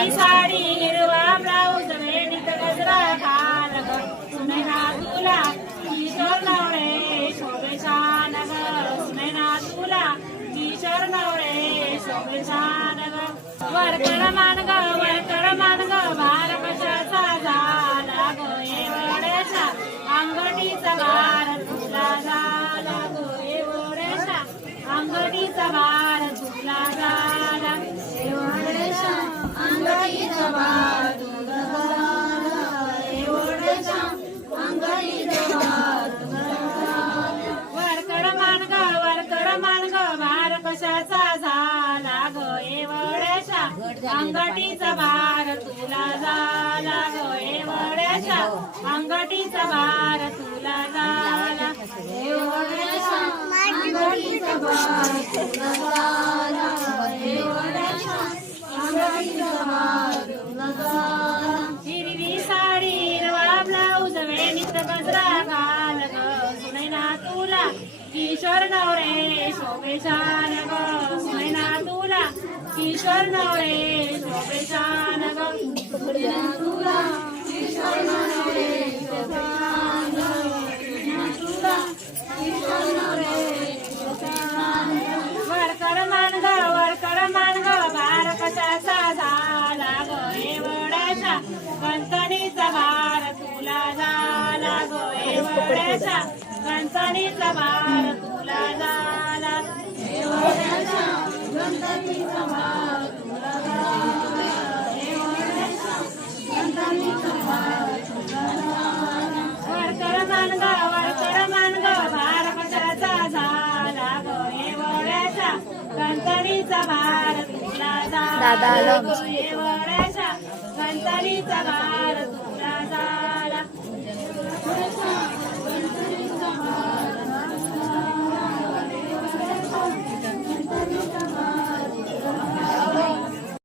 हिरवी साडी हिरवा ब्लाऊज वेणीत गजरा घाल ग सुनैना तुला किशोर नवरे शोभे छान ग सुनैना तुला किशोर नवरे शोभे छान ग वरकड मान ग भार कशाचा झाला ग एवढ्याशा अंगठीचा भार तुला झाला ग एवढ्याशा अंगठीचा भार तुला झाला एवढ्याशा अंगठीचा भार तुला झाला एवढ्याशा अंगठीचा भार तुला झाला वरकड मान ग भार कशाचा झाला ग एवढ्याशा अंगठीचा भार तुला झाला ग एवढ्याशा अंगठीचा भार तुला झाला एवढ्याशा अंगठीचा भार तुला झाला एवढ्याशा अंगठीचा भार तुला झाला हिरवी साडी हिरवा ब्लाऊज वेणीत गजरा घाल ग सुनैना तुला किशोर नवरे शोभे छान ग सुनैना तुला किशोर नवरे शोभे छान ग सुनैना तुला किशोर नवरे शोभे छान ग तुला किशोर नवरे शोभे छान वरकड मान ग भार कशाचा झाला ग एवढ्याशा गणपतीचा भार तुला झाला ग एवढ्याशा गणपतीचा भार तुला झाला एवढ्याशा गणपतीचा भार तुला झाला एवढ्याशा गणपतीचा भार तुला झाला वरकड मान ग भार कशाचा झाला ग एवढ्याशा गणपतीचा भार तुला झाला एवढ्याशा गणपतीचा भार